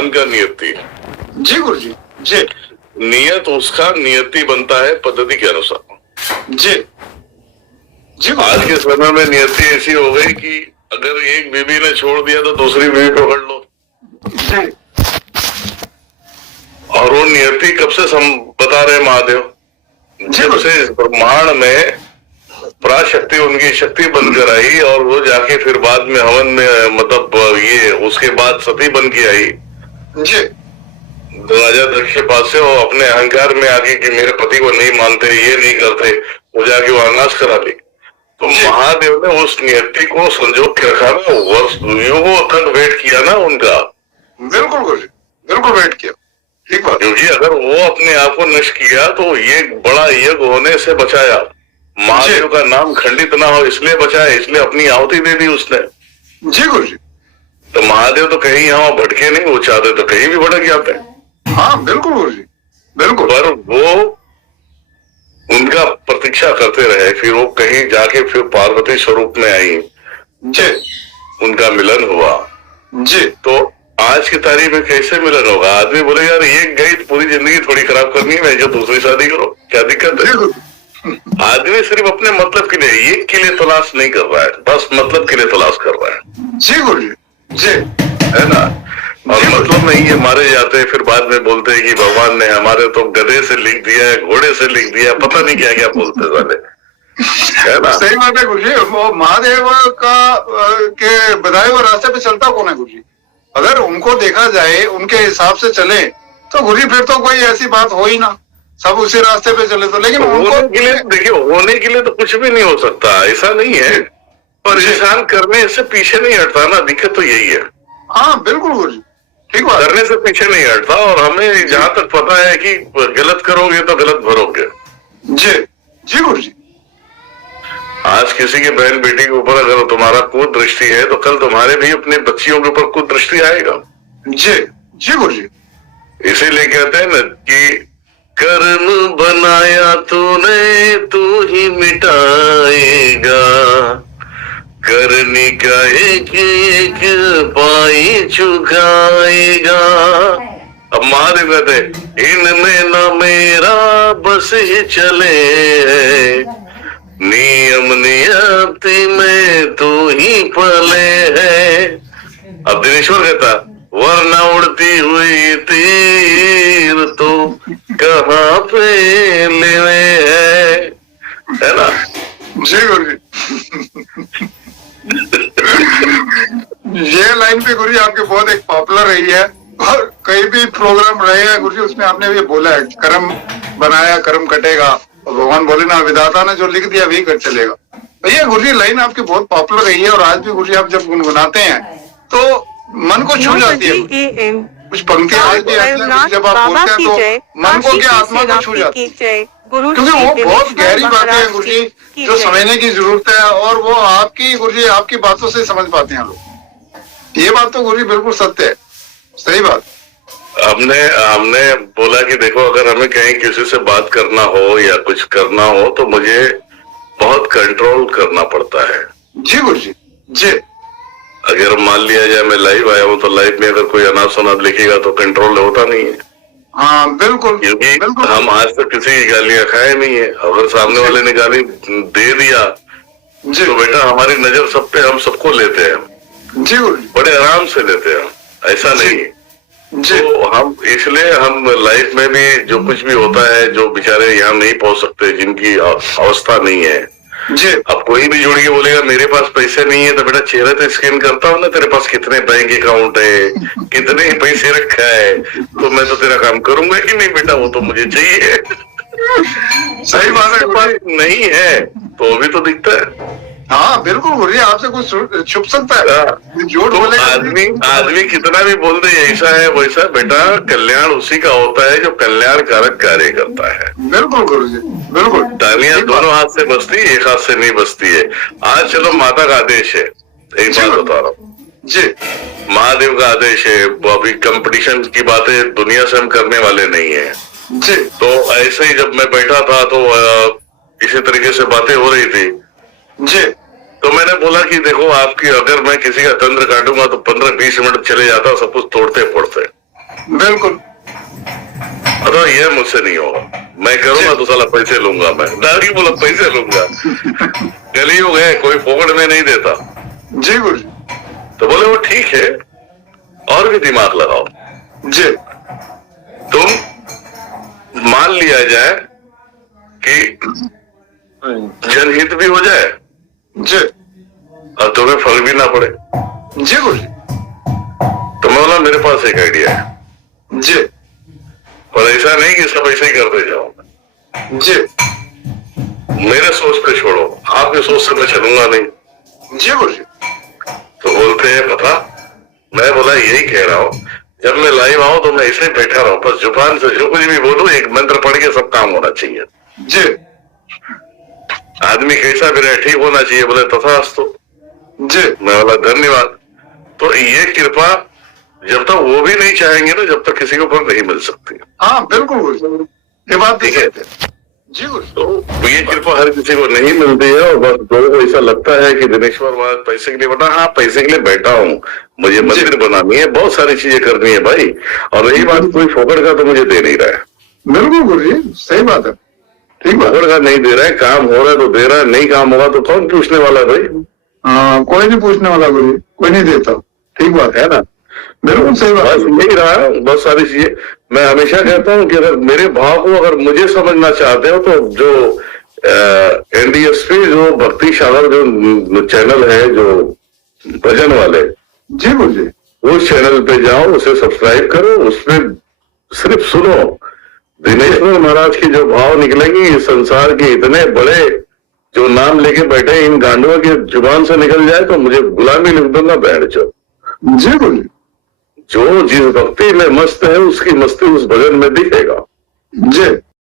इंसान का नियति। जी गुरु जी। जी नियत उसका नियति बनता है पद्धति के अनुसार। जी जी। आज के समय में नियति ऐसी हो गई कि अगर एक बीवी ने छोड़ दिया तो दूसरी बीवी पकड़ लो। जी। और वो नियति कब से बता रहे महादेव, जब से इस ब्रह्मांड में पराशक्ति उनकी शक्ति बनकर आई और वो जाके फिर बाद में हवन में मतलब ये उसके बाद सती बन के आई जी। राजा दक्ष के पास से, वो अपने अहंकार में आके कि मेरे पति को नहीं मानते, ये नहीं करते, वो जाके वो अनाश करा ली। तो महादेव ने उस नियति को संजोग के रखा ना, वर्ष युगों तक वेट किया ना उनका। बिल्कुल गुरु जी, बिल्कुल वेट किया। ठीक बात। क्योंकि अगर वो अपने आप को नष्ट किया तो ये बड़ा यज्ञ होने से बचाया, महादेव का नाम खंडित ना हो इसलिए बचाया, इसलिए अपनी आहुति दे दी उसने। जी गुरु जी। तो महादेव तो कहीं यहाँ भटके नहीं, वो चाहते तो कहीं भी भटक जाते हैं। हाँ बिल्कुल गुरु जी, बिल्कुल। पर वो उनका प्रतीक्षा करते रहे, फिर वो कहीं जाके फिर पार्वती स्वरूप में आई जी, उनका मिलन हुआ जी। तो आज की तारीख में कैसे मिलन होगा? आदमी बोले यार एक गई तो पूरी जिंदगी थोड़ी खराब करनी है, जो दूसरी शादी करो, क्या दिक्कत है? आदमी सिर्फ अपने मतलब के लिए, एक के लिए तलाश नहीं कर रहा है, बस मतलब के लिए तलाश कर रहा है। जी गुरु जी, जी। है ना? और मतलब नहीं है, मारे जाते हैं, फिर बाद में बोलते हैं कि भगवान ने हमारे तो गधे से लिख दिया है, घोड़े से लिख दिया, पता नहीं क्या क्या बोलते वाले, है ना? सही बात है गुरु जी। वो महादेव का के बताए हुए रास्ते पे चलता कौन है गुरु जी? अगर उनको देखा जाए, उनके हिसाब से चले तो गुरु जी फिर तो कोई ऐसी बात हो ही ना, सब उसी रास्ते पे चले तो। लेकिन होने के लिए देखिए, होने के लिए तो कुछ भी नहीं हो सकता, ऐसा नहीं है, पर इंसान करने से पीछे नहीं हटता ना, दिक्कत तो यही है। हाँ बिल्कुल गुरु जी, ठीक बात। करने से पीछे नहीं हटता, और हमें जहां तक पता है कि गलत करोगे तो गलत भरोगे। जी जी गुरु जी। आज किसी की बहन बेटी के ऊपर अगर तुम्हारा कुदृष्टि है तो कल तुम्हारे भी अपने बच्चियों के ऊपर कुदृष्टि आएगा। जी जी गुरु जी। इसीलिए कहते हैं ना कि कर्म बनाया तूने तू ही मिटाएगा, करनी का एक एक पाई चुकाएगा। अब महादेव कहते इनमें न मेरा बस ही चले, नियम नियति में तू ही पले है। अब दिनेश्वर कहता वरना उड़ती हुई तीर तो कहाँ पे लेवे है ना? जी गुरु जी। ये लाइन पे गुरु जी आपके बहुत एक पॉपुलर रही है, और कई भी प्रोग्राम रहे हैं गुरु जी उसमें आपने भी बोला है, कर्म बनाया कर्म कटेगा, और भगवान बोले ना विधाता ने जो लिख दिया वही कर चलेगा। तो ये गुरु जी लाइन आपकी बहुत पॉपुलर रही है, और आज भी गुरु जी आप जब गुनगुनाते हैं तो मन को छू जाती है। कुछ पंक्तियां आज भी आती हैं जब आप बोलते हैं तो मन को क्या आत्मा को छू जाती है, क्योंकि वो बहुत गहरी बातें हैं गुरु जी जो समझने की जरूरत है, और वो आपकी गुरु जी आपकी बातों से समझ पाते हैं लोग। ये बात तो गुरु जी बिल्कुल सत्य है, सही बात। हमने बोला कि देखो अगर हमें कहीं किसी से बात करना हो या कुछ करना हो तो मुझे बहुत कंट्रोल करना पड़ता है। जी गुरु जी, जी। अगर मान लिया जाए मैं लाइव आया हूँ तो लाइव में अगर कोई अनाप शनाप लिखेगा तो कंट्रोल होता नहीं है। हाँ बिल्कुल, क्योंकि हम आज तक किसी की गालियां खाए नहीं है। अगर सामने वाले ने गाली दे दिया तो बेटा हमारी नजर सब पे, हम सबको लेते हैं जी गुरु जी, बड़े आराम से लेते हैं, ऐसा नहीं। तो हम इसलिए हम लाइफ में भी जो कुछ भी होता है, जो बेचारे यहाँ नहीं पहुंच सकते, जिनकी अवस्था नहीं है, जी। अब कोई भी जुड़ के बोलेगा मेरे पास पैसे नहीं है तो बेटा चेहरे तो स्कैन करता हूँ ना, तेरे पास कितने बैंक अकाउंट है, कितने पैसे रखा है, तो मैं तो तेरा काम करूंगा कि नहीं बेटा, वो तो मुझे चाहिए। सही बात है, नहीं है तो भी तो दिखता है। हाँ बिल्कुल गुरु जी, आपसे कुछ छुप सकता है झूठ तो आदमी कितना भी बोल दे ऐसा है वैसा, बेटा कल्याण उसी का होता है जो कल्याणकारक कार्य करता है। बिल्कुल गुरु जी, बिल्कुल। तालियां दोनों हाथ से बजती है, एक हाथ से नहीं बजती है। आज चलो माता का आदेश है, एक बात बता रहा हूँ जी, महादेव का आदेश है, अभी कंपटीशन की बातें दुनिया से हम करने वाले नहीं है जी। तो ऐसे ही जब मैं बैठा था तो इसी तरीके से बातें हो रही थी जी। तो मैंने बोला कि देखो आपकी, अगर मैं किसी का तंत्र काटूंगा तो 15-20 मिनट चले जाता सब कुछ तोड़ते फोड़ते। बिल्कुल। तो ये मुझसे नहीं होगा, मैं करूंगा तो साला पैसे लूंगा, मैं डायरेक्ट बोला पैसे लूंगा। कलयुग है, कोई फोकट में नहीं देता। जी गुरु जी। तो बोले वो ठीक है, और भी दिमाग लगाओ। जी। तुम मान लिया जाए कि जनहित भी हो जाए जी। और तुम्हें फर्क भी ना पड़े। जी गुरु जी। तो मैं बोला मेरे पास एक आइडिया है, जी। पर ऐसा नहीं कि सब ऐसे ही करते जाओ। जी। मेरे सोच पे छोड़ो, आपके सोच से मैं चलूंगा नहीं। जी गुरु जी। तो बोलते हैं पता, मैं बोला यही कह रहा हूँ, जब मैं लाइव आऊं तो मैं ऐसे ही बैठा रहूं, बस जुबान से जो कुछ भी बोलूं एक मंत्र पढ़ के सब काम होना चाहिए। जी। आदमी कैसा भी रहे ठीक होना चाहिए। बोले तथास्तु। जी। मैं बोला धन्यवाद। तो ये कृपा जब तक वो भी नहीं चाहेंगे ना, जब तक किसी के ऊपर नहीं मिल सकती। हाँ बिल्कुल गुरु जी, ये बात ठीक है। जी गुरु। तो ये कृपा हर किसी को नहीं मिलती है, और बस लोगों को ऐसा लगता है कि दिनेश्वर महाराज पैसे के लिए बैठा। हाँ पैसे के लिए बैठा हूँ, मुझे मंदिर बनानी है, बहुत सारी चीजें करनी है भाई। और रही बात कोई फोकट का, तो मुझे दे नहीं रहा है। बिल्कुल गुरु जी, सही बात है, ठीक बात। फोकट का नहीं दे रहा है, काम हो रहा है तो दे रहा है, नहीं काम होगा तो कौन पूछने वाला है भाई? हाँ कोई नहीं पूछने वाला गुरु जी, कोई नहीं देता, ठीक बात है ना। बिल्कुल सही बात बस यही रहा, बहुत सारी चीजें। मैं हमेशा कहता हूँ कि अगर मेरे भाव को अगर मुझे समझना चाहते हो तो जो NDSP जो भक्ति सागर जो चैनल है, जो भजन वाले, जी गुरु जी। उस चैनल पे जाओ, उसे सब्सक्राइब करो, उसमें सिर्फ सुनो दिनेश्वर महाराज के जो भाव निकलेंगे। इस संसार के इतने बड़े जो नाम लेके बैठे, इन गांडुओं की जुबान से निकल जाए तो मुझे गुलामी लिख दूंगा बैठ जाओ। जी गुरु जी। जो जिस भक्ति में मस्त है उसकी मस्ती उस भजन में दिखेगा। जी।